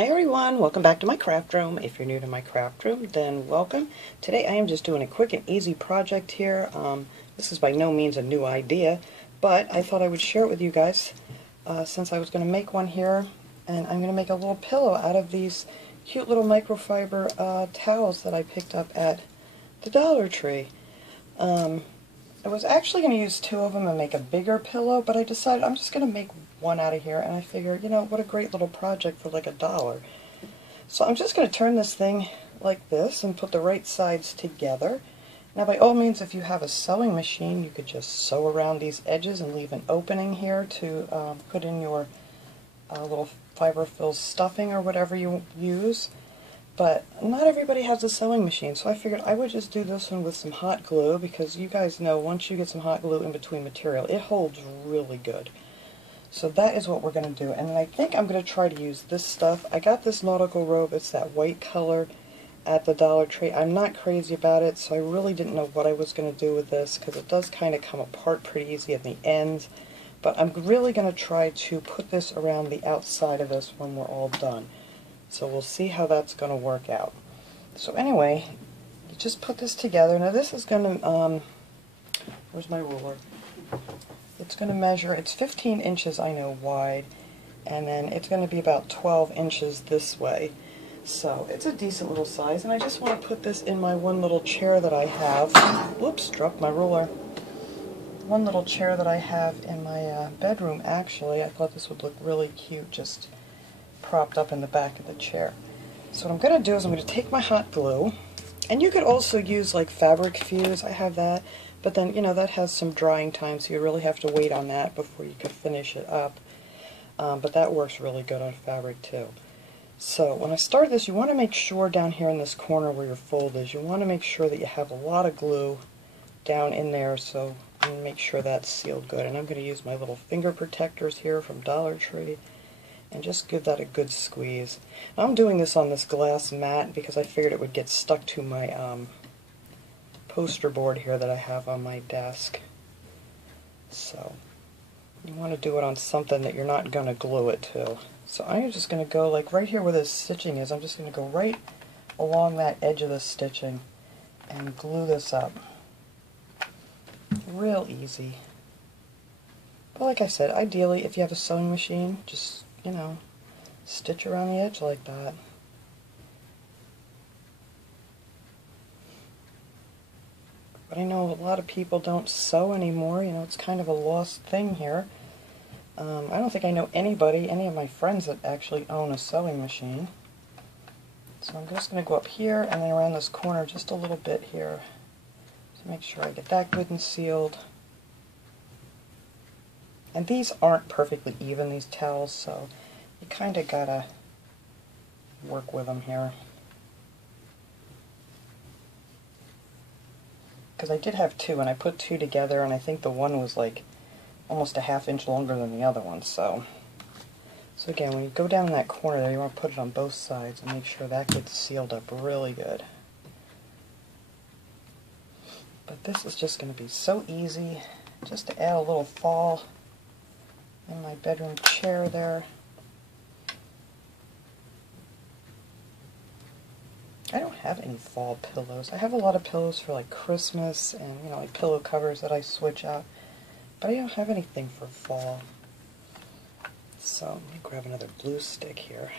Hi everyone, welcome back to my craft room. If you're new to my craft room, then welcome. Today I am just doing a quick and easy project here. This is by no means a new idea, but I thought I would share it with you guys since I was going to make one here, and I'm going to make a little pillow out of these cute little microfiber towels that I picked up at the Dollar Tree. I was actually going to use two of them and make a bigger pillow, but I decided I'm just going to make one out of here, and I figured, you know, what a great little project for like $1. So I'm just going to turn this thing like this and put the right sides together. Now by all means, if you have a sewing machine, you could just sew around these edges and leave an opening here to put in your little fiber fill stuffing or whatever you use. But not everybody has a sewing machine, so I figured I would just do this one with some hot glue, because you guys know once you get some hot glue in between material, it holds really good. So that is what we're going to do, and I think I'm going to try to use this stuff. I got this nautical robe, it's that white color, at the Dollar Tree. I'm not crazy about it, so I really didn't know what I was going to do with this, because it does kind of come apart pretty easy at the ends. But I'm really going to try to put this around the outside of this when we're all done. So we'll see how that's going to work out. So anyway, you just put this together. Now this is going to, where's my ruler? It's going to measure, it's 15 inches I know wide, and then it's going to be about 12 inches this way. So it's a decent little size, and I just want to put this in my one little chair that I have. Whoops, dropped my ruler. One little chair that I have in my bedroom, actually. I thought this would look really cute just propped up in the back of the chair. So what I'm going to do is I'm going to take my hot glue, and you could also use like fabric fuse. I have that, but then, you know, that has some drying time, so you really have to wait on that before you can finish it up. But that works really good on fabric too. So when I start this, you want to make sure down here in this corner where your fold is, you want to make sure that you have a lot of glue down in there, so make sure that's sealed good. And I'm going to use my little finger protectors here from Dollar Tree and just give that a good squeeze. I'm doing this on this glass mat because I figured it would get stuck to my poster board here that I have on my desk. So you want to do it on something that you're not going to glue it to. So I'm just going to go like right here where this stitching is, I'm just going to go right along that edge of the stitching and glue this up. Real easy. But like I said, ideally if you have a sewing machine, just, you know, stitch around the edge like that. But I know a lot of people don't sew anymore, you know, it's kind of a lost thing here. I don't think I know anybody, any of my friends that actually own a sewing machine. So I'm just going to go up here and then around this corner just a little bit here to make sure I get that good and sealed. And these aren't perfectly even, these towels, so you kind of gotta work with them here. Because I did have two, and I put two together, and I think the one was like almost a ½ inch longer than the other one. So again, when you go down in that corner there, you want to put it on both sides and make sure that gets sealed up really good. But this is just going to be so easy, just to add a little fall in my bedroom chair there. I don't have any fall pillows. I have a lot of pillows for like Christmas and, you know, like pillow covers that I switch out, but I don't have anything for fall. So let me grab another glue stick here.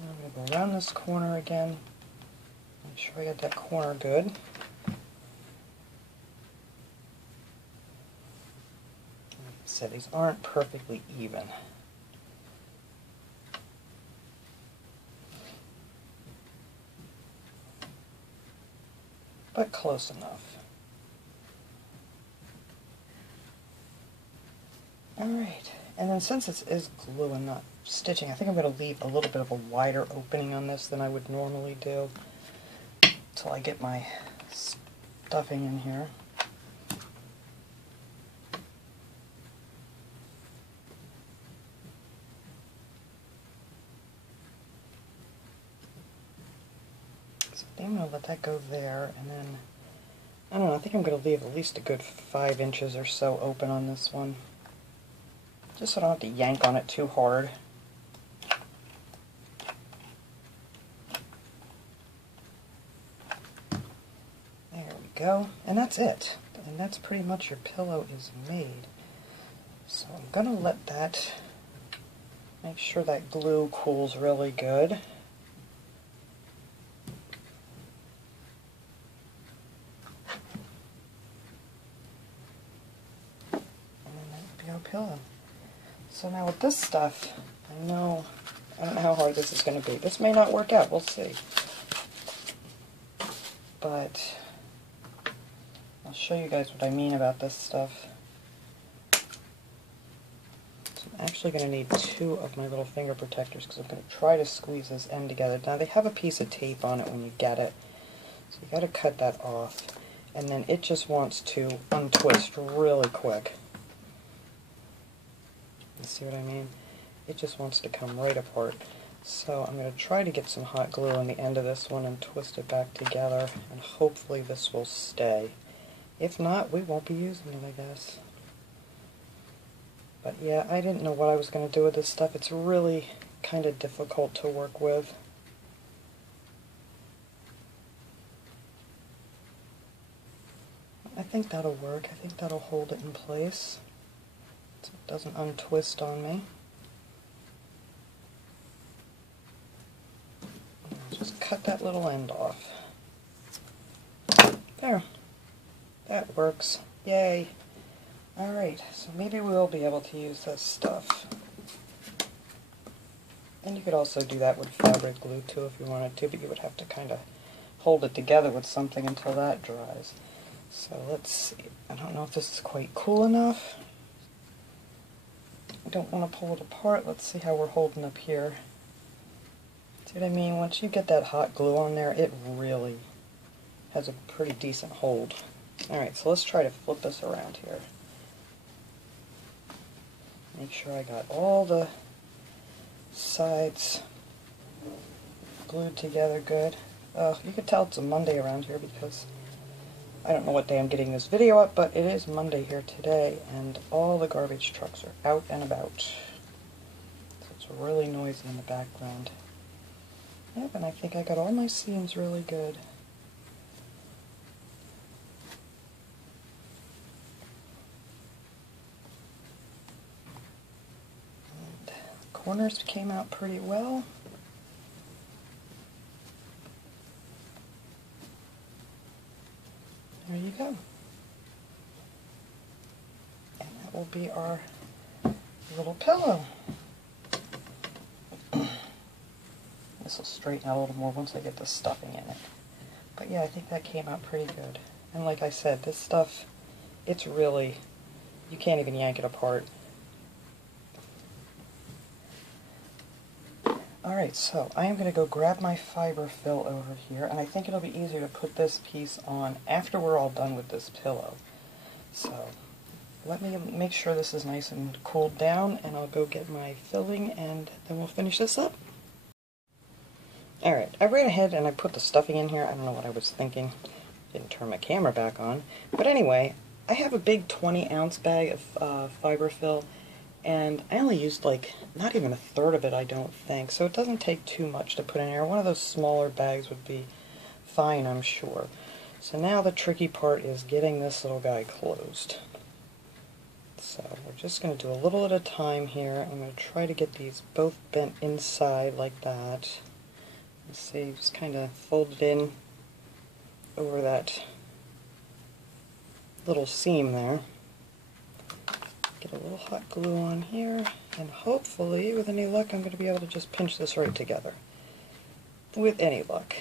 And I'm going to go around this corner again. Make sure I get that corner good. Like I said, these aren't perfectly even. But close enough. Alright, and then since this is glue and not stitching, I think I'm going to leave a little bit of a wider opening on this than I would normally do until I get my stuffing in here. So I'm going to let that go there, and then I don't know, I think I'm going to leave at least a good 5 inches or so open on this one, just so I don't have to yank on it too hard. There we go, and that's it. And that's pretty much your pillow is made. So I'm going to let that, make sure that glue cools really good. And then that'll be our pillow. So now with this stuff, I don't know how hard this is going to be. This may not work out, we'll see. But I'll show you guys what I mean about this stuff. So I'm actually going to need 2 of my little finger protectors because I'm going to try to squeeze this end together. Now they have a piece of tape on it when you get it, so you got to cut that off. And then it just wants to untwist really quick. You see what I mean? It just wants to come right apart. So I'm going to try to get some hot glue on the end of this one and twist it back together, and hopefully this will stay. If not, we won't be using it, I guess. But yeah, I didn't know what I was going to do with this stuff. It's really kind of difficult to work with. I think that'll work. I think that'll hold it in place so it doesn't untwist on me. Just cut that little end off. There. That works. Yay. Alright, so maybe we'll be able to use this stuff. And you could also do that with fabric glue too if you wanted to, but you would have to kind of hold it together with something until that dries. So let's see. I don't know if this is quite cool enough. I don't want to pull it apart. Let's see how we're holding up here. See what I mean? Once you get that hot glue on there, it really has a pretty decent hold. Alright, so let's try to flip this around here. Make sure I got all the sides glued together good. You can tell it's a Monday around here because I don't know what day I'm getting this video up, but it is Monday here today, and all the garbage trucks are out and about. So it's really noisy in the background. Yep, and I think I got all my seams really good. And corners came out pretty well. There you go. And that will be our little pillow. This will straighten out a little more once I get the stuffing in it. But yeah, I think that came out pretty good. And like I said, this stuff, it's really, you can't even yank it apart. Alright, so I am going to go grab my fiber fill over here, and I think it'll be easier to put this piece on after we're all done with this pillow. So let me make sure this is nice and cooled down, and I'll go get my filling, and then we'll finish this up. Alright, I ran ahead and I put the stuffing in here. I don't know what I was thinking. Didn't turn my camera back on. But anyway, I have a big 20-ounce bag of fiber fill, and I only used like not even a third of it, I don't think. So it doesn't take too much to put in here. One of those smaller bags would be fine, I'm sure. So now the tricky part is getting this little guy closed. So we're just going to do a little at a time here. I'm going to try to get these both bent inside like that. Let's see, just kind of fold it in over that little seam there. Get a little hot glue on here, and hopefully, with any luck, I'm going to be able to just pinch this right together. With any luck.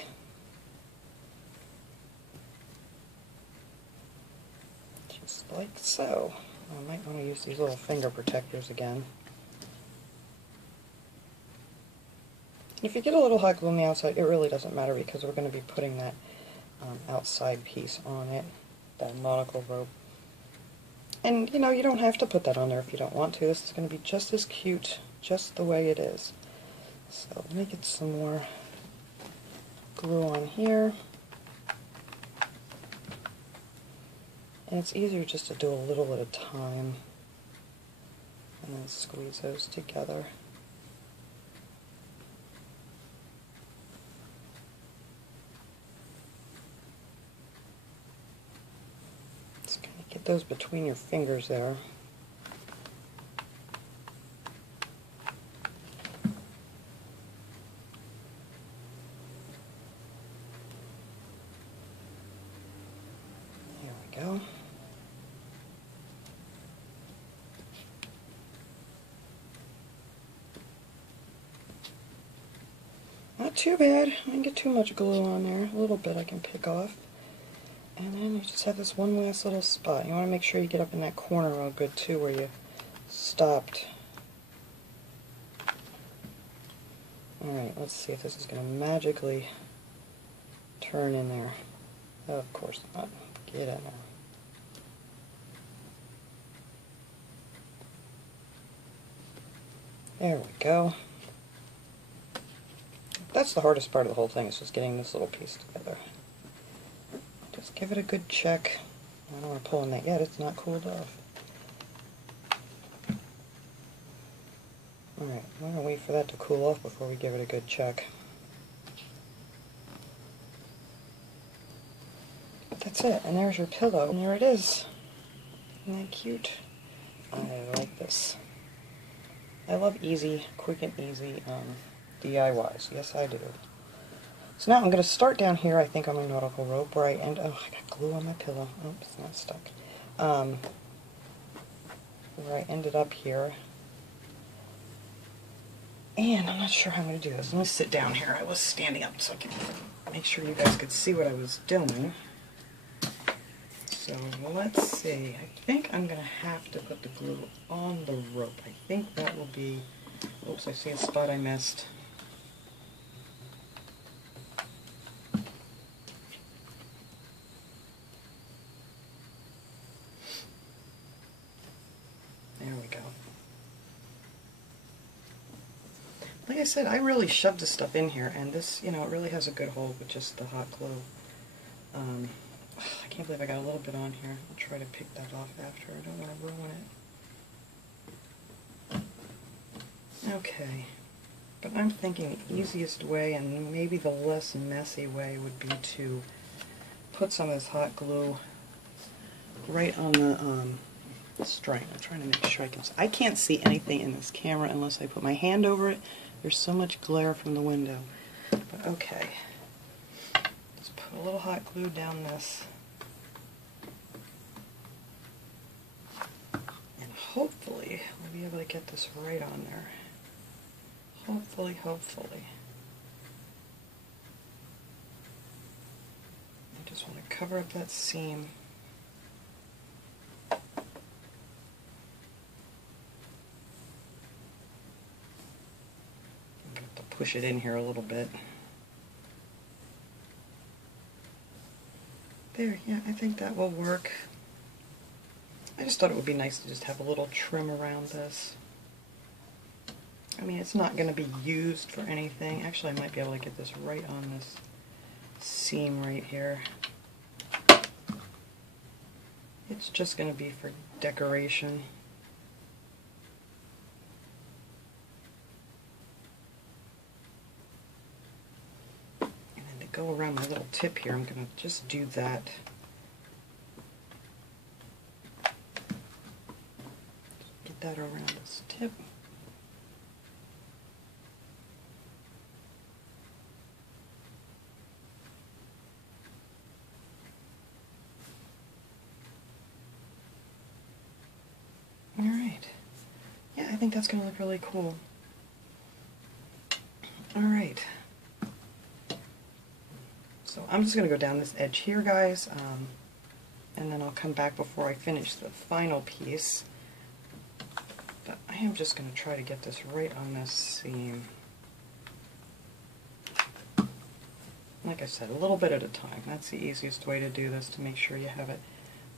Just like so. I might want to use these little finger protectors again. If you get a little hot glue on the outside, it really doesn't matter because we're going to be putting that outside piece on it, that nautical rope. And, you know, you don't have to put that on there if you don't want to. This is going to be just as cute, just the way it is. So let me get some more glue on here. And it's easier just to do a little at a time and then squeeze those together. Just kind of get those between your fingers there. There we go. Not too bad. I didn't get too much glue on there. A little bit I can pick off. And then you just have this one last little spot. You want to make sure you get up in that corner real good too where you stopped. Alright, let's see if this is going to magically turn in there. Of course not. Get in there. There we go. That's the hardest part of the whole thing, is just getting this little piece together. Just give it a good check. I don't want to pull on that yet, it's not cooled off. Alright, we're going to wait for that to cool off before we give it a good check. But that's it, and there's your pillow, and there it is. Isn't that cute? I like this. I love easy, quick and easy DIYs. Yes, I do. So now I'm going to start down here, I think, on my nautical rope, where I end... Oh, I got glue on my pillow. Oops, it's not stuck. Where I ended up here. And I'm not sure how I'm going to do this. Let me sit down here. I was standing up so I could make sure you guys could see what I was doing. So let's see. I think I'm going to have to put the glue on the rope. I think that will be... Oops, I see a spot I missed. There we go. Like I said, I really shoved this stuff in here, and this, you know, it really has a good hold with just the hot glue. I can't believe I got a little bit on here. I'll try to pick that off after. I don't want to ruin it. Okay. But I'm thinking the easiest way, and maybe the less messy way, would be to put some of this hot glue right on the string. I'm trying to make sure I can see. I can't see anything in this camera unless I put my hand over it. There's so much glare from the window. But okay. Just put a little hot glue down this. And hopefully we'll be able to get this right on there. Hopefully, hopefully. I just want to cover up that seam. Push it in here a little bit. There, yeah, I think that will work. I just thought it would be nice to just have a little trim around this. I mean, it's not going to be used for anything. Actually, I might be able to get this right on this seam right here. It's just going to be for decoration. Go around my little tip here, I'm going to just do that. Get that around this tip. Alright. Yeah, I think that's going to look really cool. Alright. So I'm just going to go down this edge here, guys, and then I'll come back before I finish the final piece. But I am just going to try to get this right on this seam. Like I said, a little bit at a time. That's the easiest way to do this, to make sure you have it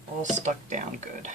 all stuck down good.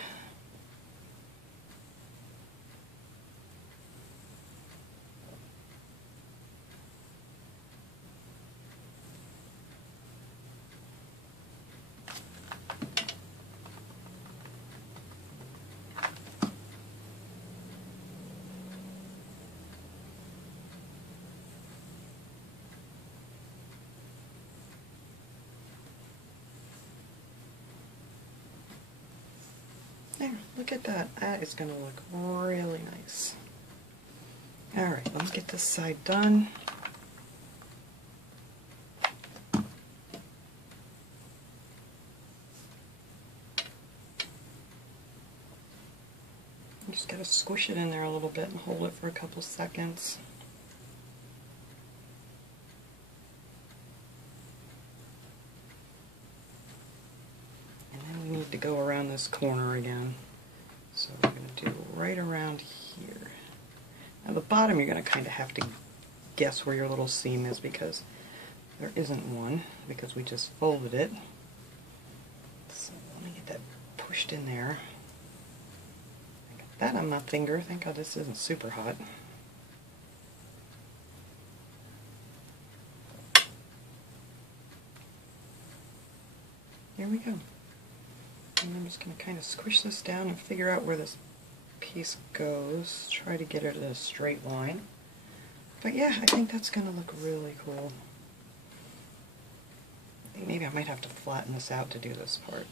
There, look at that. That is going to look really nice. Alright, let me get this side done. You just got to squish it in there a little bit and hold it for a couple seconds. And then we need to go around this corner again. So we're going to do right around here. Now the bottom you're going to kind of have to guess where your little seam is because there isn't one because we just folded it. So let me get that pushed in there. I got that on my finger. Thank God this isn't super hot. There we go. And I'm just going to kind of squish this down and figure out where this piece goes. Try to get it in a straight line. But yeah, I think that's going to look really cool. I think maybe I might have to flatten this out to do this part.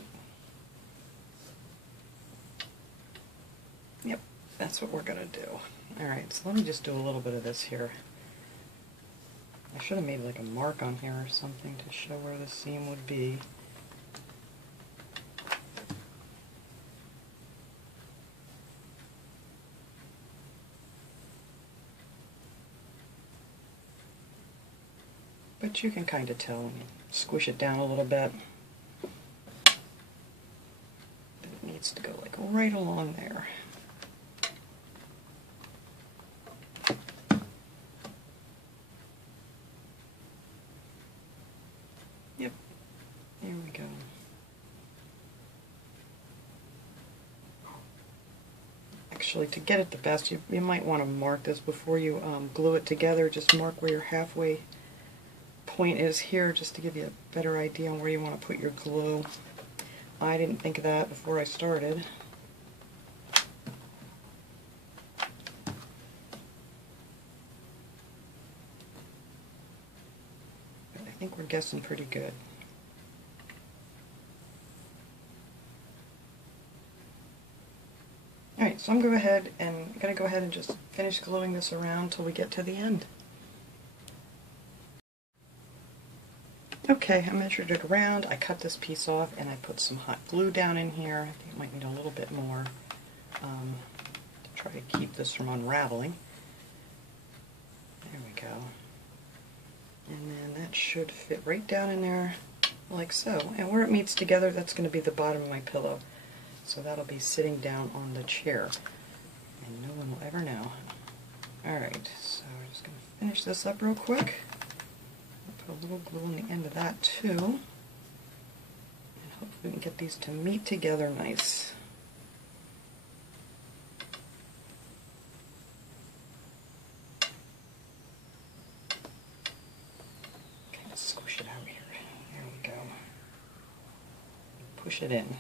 Yep, that's what we're going to do. Alright, so let me just do a little bit of this here. I should have made like a mark on here or something to show where the seam would be. But you can kind of tell when you squish it down a little bit. But it needs to go like right along there. Yep, there we go. Actually, to get it the best, you might want to mark this before you glue it together. Just mark where your halfway point is here just to give you a better idea on where you want to put your glue. I didn't think of that before I started. But I think we're guessing pretty good. Alright, so I'm going to go ahead and just finish gluing this around till we get to the end. Okay, I measured it around, I cut this piece off, and I put some hot glue down in here. I think it might need a little bit more to try to keep this from unraveling. There we go. And then that should fit right down in there like so. And where it meets together, that's going to be the bottom of my pillow. So that'll be sitting down on the chair. And no one will ever know. Alright, so we're just going to finish this up real quick. Put a little glue on the end of that too, and hopefully we can get these to meet together nice. Okay, let's squish it out here. There we go. Push it in.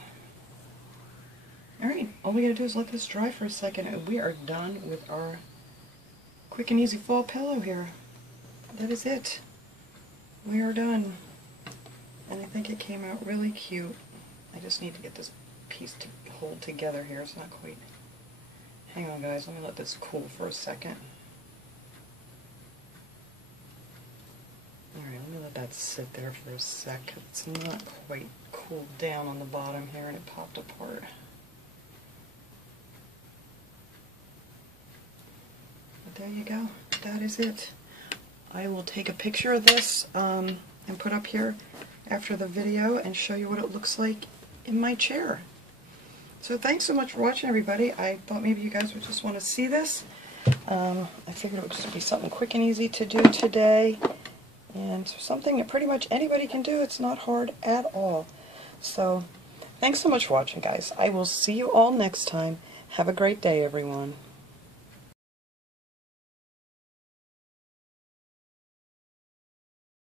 Alright, all we gotta do is let this dry for a second and we are done with our quick and easy fall pillow here. That is it. We are done, and I think it came out really cute. I just need to get this piece to hold together here. It's not quite... Hang on guys, let me let this cool for a second. Alright, let me let that sit there for a sec. It's not quite cooled down on the bottom here and it popped apart. But there you go. That is it. I will take a picture of this and put up here after the video and show you what it looks like in my chair. So thanks so much for watching, everybody. I thought maybe you guys would just want to see this. I figured it would just be something quick and easy to do today, and something that pretty much anybody can do. It's not hard at all. So thanks so much for watching, guys. I will see you all next time. Have a great day, everyone.